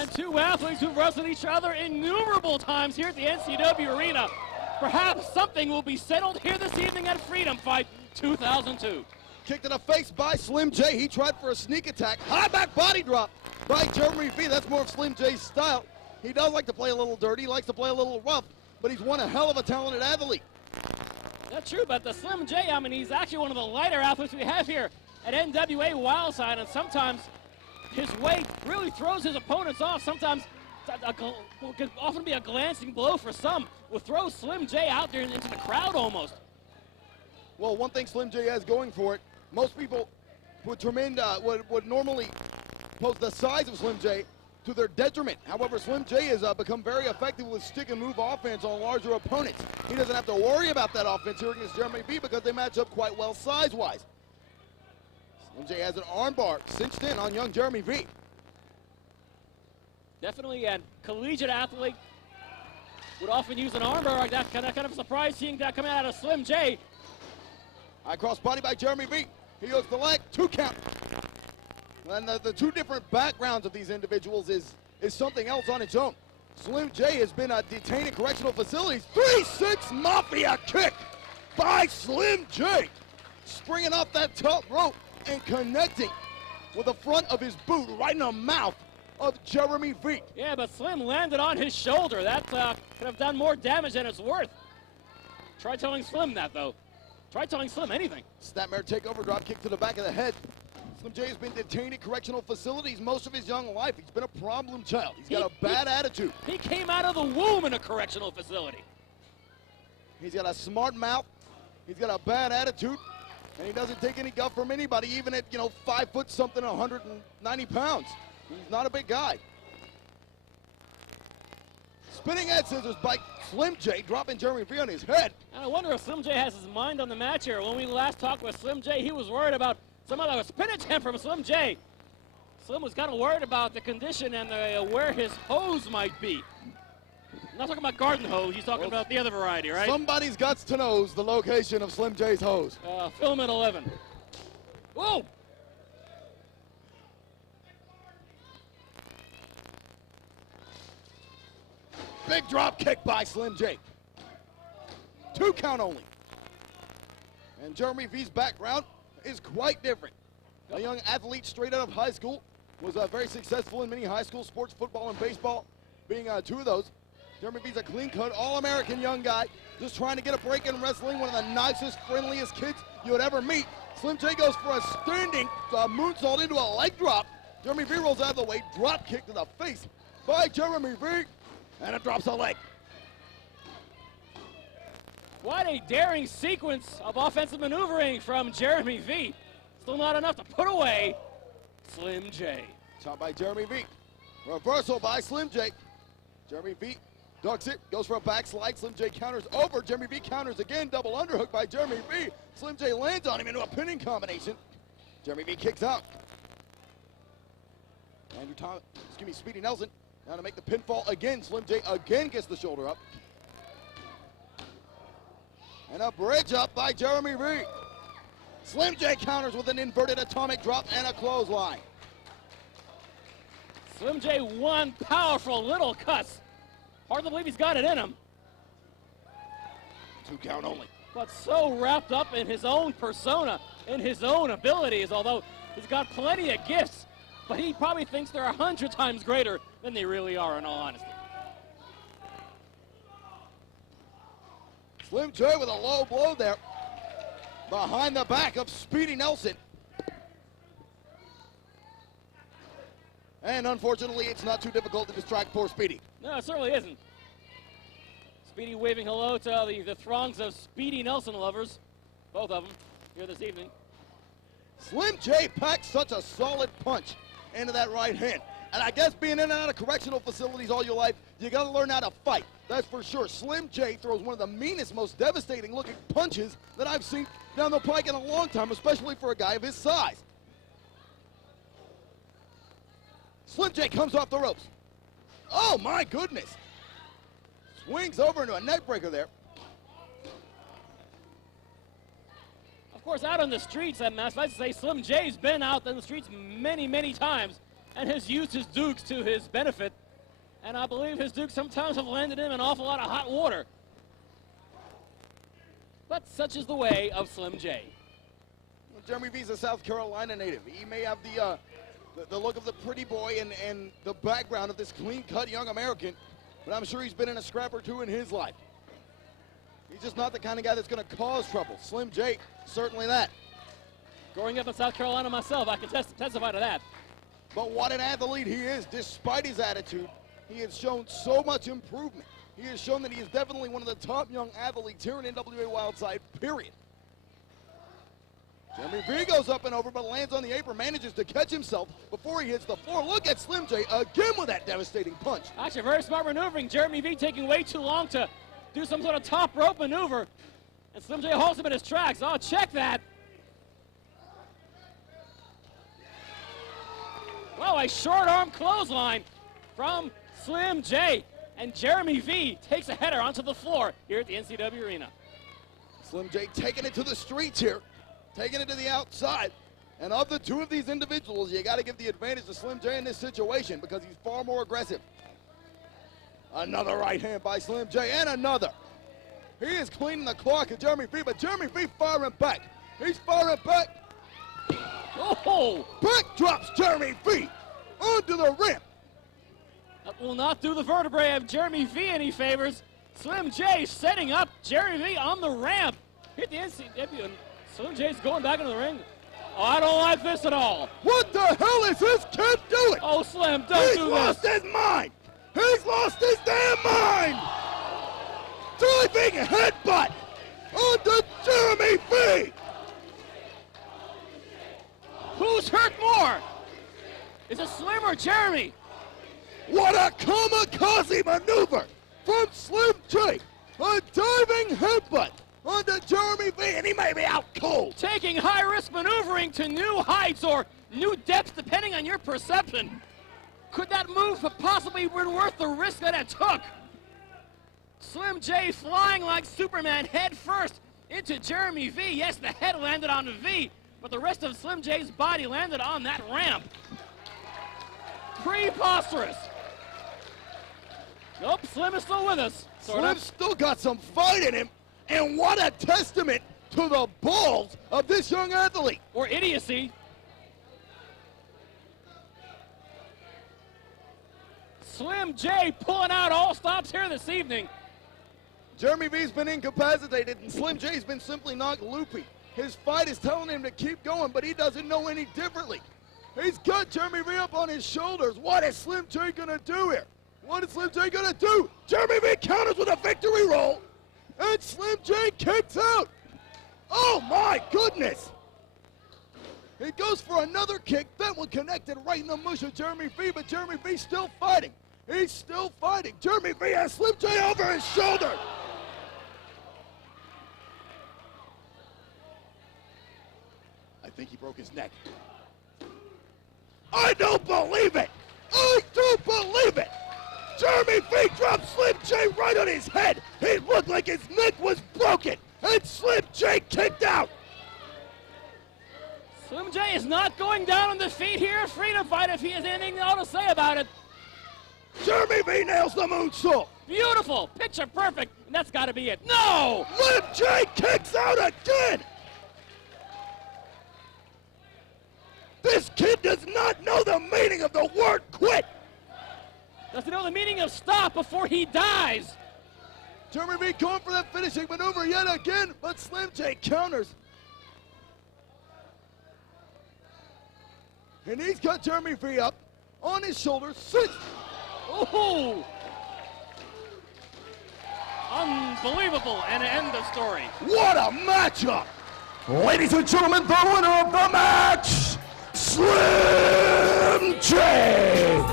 And two athletes who've wrestled each other innumerable times here at the NCW Arena. Perhaps something will be settled here this evening at Freedom Fight 2002. Kick to the face by Slim J. He tried for a sneak attack. High back body drop by Jeremy V. That's more of Slim J's style. He does like to play a little dirty. He likes to play a little rough, but he's one hell of a talented athlete. That's true, but the Slim J, I mean, he's actually one of the lighter athletes we have here at NWA Wildside, and sometimes his weight really throws his opponents off. Sometimes it can often be a glancing blow for some. Will throw Slim J out there into the crowd almost. Well, one thing Slim J has going for it, most people would normally pose the size of Slim J to their detriment. However, Slim J has become very effective with stick and move offense on larger opponents. He doesn't have to worry about that offense here against Jeremy V because they match up quite well size-wise. Slim J has an armbar cinched in on young Jeremy V. Definitely a collegiate athlete would often use an armbar like that. Kind of surprised seeing that coming out of Slim J. High cross body by Jeremy V. He hooks the leg, 2 count. And the two different backgrounds of these individuals is something else on its own. Slim J has been detained in correctional facilities. 3-6 Mafia kick by Slim J. Springing off that top rope and connecting with the front of his boot right in the mouth of Jeremy V. Yeah, but Slim landed on his shoulder. That could have done more damage than it's worth. Try telling Slim that, though. Try telling Slim anything. Snapmare takeover, drop kick to the back of the head. Slim J has been detained in correctional facilities most of his young life. He's been a problem child. He's got a bad attitude. He came out of the womb in a correctional facility. He's got a smart mouth. He's got a bad attitude. And he doesn't take any guff from anybody, even at, 5 foot something, 190 pounds. He's not a big guy. Spinning head scissors by Slim J, dropping Jeremy V on his head. And I wonder if Slim J has his mind on the match here. When we last talked with Slim J, he was worried about some other spin attempt from Slim J. Slim was kind of worried about the condition and where his hose might be. I'm not talking about garden hose, he's talking about the other variety, right? Somebody's got to know the location of Slim J's hose. Film at 11. Whoa! Big drop kick by Slim J. 2 count only. And Jeremy V's background is quite different. A young athlete straight out of high school, was very successful in many high school sports, football and baseball, being 2 of those. Jeremy V's a clean-cut, all-American young guy, just trying to get a break in wrestling, one of the nicest, friendliest kids you would ever meet. Slim J goes for a standing moonsault into a leg drop. Jeremy V rolls out of the way, drop kick to the face by Jeremy V, and it drops a leg. What a daring sequence of offensive maneuvering from Jeremy V. Still not enough to put away Slim J. Shot by Jeremy V. Reversal by Slim J. Jeremy V ducks it, goes for a backslide. Slim J counters over. Jeremy V counters again. Double underhook by Jeremy V. Slim J lands on him into a pinning combination. Jeremy V kicks out. Speedy Nelson now to make the pinfall again. Slim J again gets the shoulder up. And a bridge up by Jeremy V. Slim J counters with an inverted atomic drop and a clothesline. Slim J, one powerful little cuts. Hard to believe he's got it in him. 2 count only. But so wrapped up in his own persona, in his own abilities, although he's got plenty of gifts, but he probably thinks they're 100 times greater than they really are, in all honesty. Slim J with a low blow there behind the back of Speedy Nelson. And unfortunately, it's not too difficult to distract poor Speedy. No, it certainly isn't. Speedy waving hello to the throngs of Speedy Nelson lovers, both of them, here this evening. Slim J packs such a solid punch into that right hand. And I guess being in and out of correctional facilities all your life, you got to learn how to fight. That's for sure. Slim J throws one of the meanest, most devastating looking punches that I've seen down the pike in a long time, especially for a guy of his size. Slim J comes off the ropes. Oh my goodness. Swings over into a neck breaker there. Of course, out on the streets, I must say Slim J's been out on the streets many, many times. and has used his dukes to his benefit. And I believe his dukes sometimes have landed him an awful lot of hot water. But such is the way of Slim J. Well, Jeremy V's a South Carolina native. He may have the look of the pretty boy and the background of this clean-cut young American, but I'm sure he's been in a scrap or two in his life. He's just not the kind of guy that's going to cause trouble. Slim J, certainly that. Growing up in South Carolina myself, I can testify to that. But what an athlete he is, despite his attitude. He has shown so much improvement. He has shown that he is definitely one of the top young athletes here in NWA Wildside, period. Jeremy V goes up and over, but lands on the apron, manages to catch himself before he hits the floor. Look at Slim J again with that devastating punch. Actually, very smart maneuvering. Jeremy V taking way too long to do some sort of top rope maneuver. And Slim J holds him in his tracks. Oh, check that. Well, a short arm clothesline from Slim J. And Jeremy V takes a header onto the floor here at the NCW Arena. Slim J taking it to the streets here, taking it to the outside. And of the two of these individuals, you got to give the advantage to Slim J in this situation because he's far more aggressive. Another right hand by Slim J, and another. He is cleaning the clock at Jeremy V, but Jeremy V firing back. He's firing back. Oh! Back drops Jeremy V onto the ramp. That will not do the vertebrae of Jeremy V any favors. Slim J setting up Jeremy V on the ramp. Here at the NCW, and Slim J's going back into the ring. Oh, I don't like this at all. What the hell is this kid doing? Oh, Slim, don't do this. He's lost his mind. He's lost his damn mind. Diving headbutt onto Jeremy V. Who's hurt more? Is it Slim or Jeremy? What a kamikaze maneuver from Slim J. A diving headbutt onto Jeremy V, and he may be out cold. Taking high-risk maneuvering to new heights or new depths, depending on your perception. Could that move have possibly been worth the risk that it took? Slim J flying like Superman head first into Jeremy V. Yes, the head landed on V, but the rest of Slim J's body landed on that ramp. Preposterous. Nope, Slim is still with us. Slim's still got some fight in him, and what a testament to the balls of this young athlete. Or idiocy. Slim J pulling out all stops here this evening. Jeremy V's been incapacitated, and Slim J's been simply knocked loopy. His fight is telling him to keep going, but he doesn't know any differently. He's got Jeremy V up on his shoulders. What is Slim J gonna do here? What is Slim J gonna do? Jeremy V counters with a victory roll, and Slim J kicks out. Oh my goodness! He goes for another kick. That one connected right in the mush of Jeremy V, but Jeremy V still fighting. He's still fighting. Jeremy V has Slim J over his shoulder. I think he broke his neck. I don't believe it! I don't believe it! Jeremy V dropped Slim J right on his head. It looked like his neck was broken, and Slim J kicked out. Slim J is not going down on defeat here. Freedom fight if he has anything else to say about it. Jeremy V nails the moonsault. Beautiful, picture perfect, and that's got to be it. No! Slim J kicks out again. This kid does not know the meaning of the word quit. Doesn't know the meaning of stop before he dies. Jeremy V going for that finishing maneuver yet again, but Slim J counters. And he's got Jeremy V up on his shoulders. Oh! Unbelievable, and end of story. What a matchup! Ladies and gentlemen, the winner of the match, Slim J.